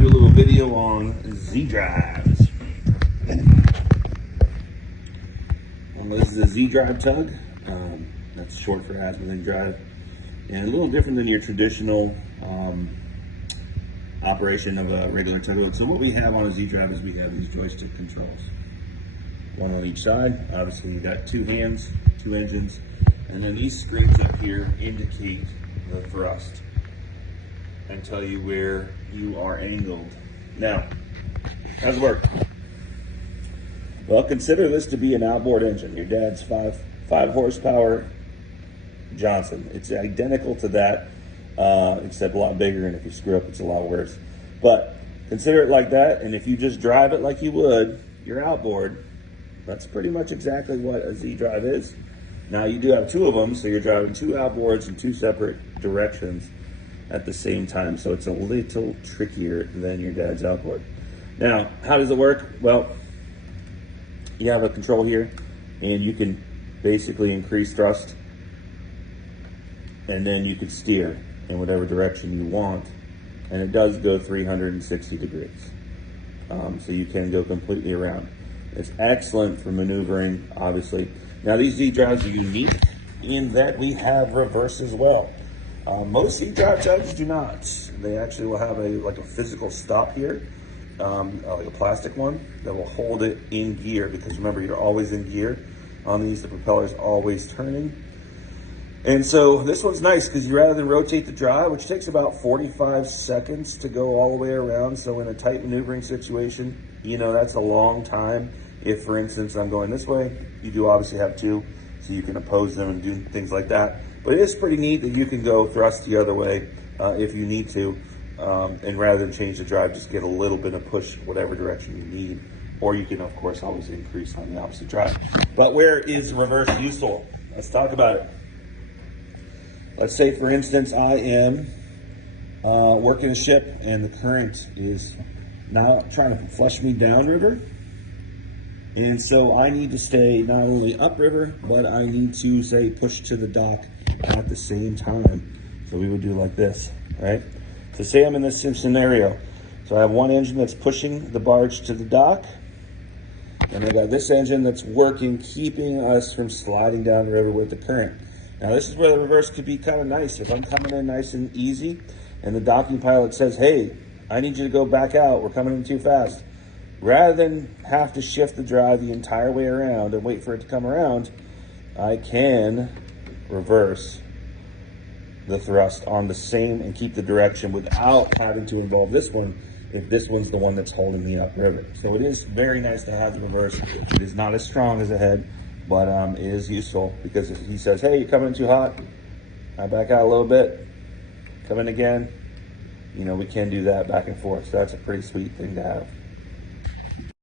do a little video on Z drives. This is a Z drive tug. That's short for azimuth drive, and a little different than your traditional operation of a regular tugboat. So what we have on a Z drive is we have these joystick controls, one on each side. Obviously, you got two hands, two engines, and then these screens up here indicate the thrust and tell you where you are angled. Now, how's it work? Well, consider this to be an outboard engine. Your dad's five horsepower Johnson. It's identical to that, except a lot bigger, and if you screw up, it's a lot worse. But consider it like that, and if you just drive it like you would your outboard, that's pretty much exactly what a Z drive is. Now, you do have two of them, so you're driving two outboards in two separate directions at the same time, so it's a little trickier than your dad's outboard. Now, how does it work? Well, you have a control here, and you can basically increase thrust, and then you can steer in whatever direction you want, and it does go 360 degrees. So you can go completely around. It's excellent for maneuvering, obviously. Now, these Z drives are unique in that we have reverse as well. Most Z drive tugs do not. They actually will have like a physical stop here, like a plastic one that will hold it in gear, because remember, you're always in gear on these. The propeller's always turning. And so this one's nice because you, rather than rotate the drive, which takes about 45 seconds to go all the way around. So in a tight maneuvering situation, you know, that's a long time. If, for instance, I'm going this way, you do obviously have two, so you can oppose them and do things like that. But it is pretty neat that you can go thrust the other way if you need to. And rather than change the drive, just get a little bit of push whatever direction you need. Or you can, of course, always increase on the opposite drive. But where is reverse useful? Let's talk about it. Let's say, for instance, I am working a ship and the current is now trying to flush me downriver. And so I need to stay not only upriver, but I need to, say, push to the dock at the same time. So we would do like this, right? So say I'm in this scenario. So I have one engine that's pushing the barge to the dock, and I got this engine that's working, keeping us from sliding down the river with the current. Now, this is where the reverse could be kind of nice. If I'm coming in nice and easy, and the docking pilot says, hey, I need you to go back out, we're coming in too fast. Rather than have to shift the drive the entire way around and wait for it to come around, I can reverse the thrust on the same and keep the direction without having to involve this one if this one's the one that's holding me upriver. So it is very nice to have the reverse. It is not as strong as a head, but it is useful, because if he says, hey, you're coming in too hot, I back out a little bit, come in again, you know, we can do that back and forth. So that's a pretty sweet thing to have.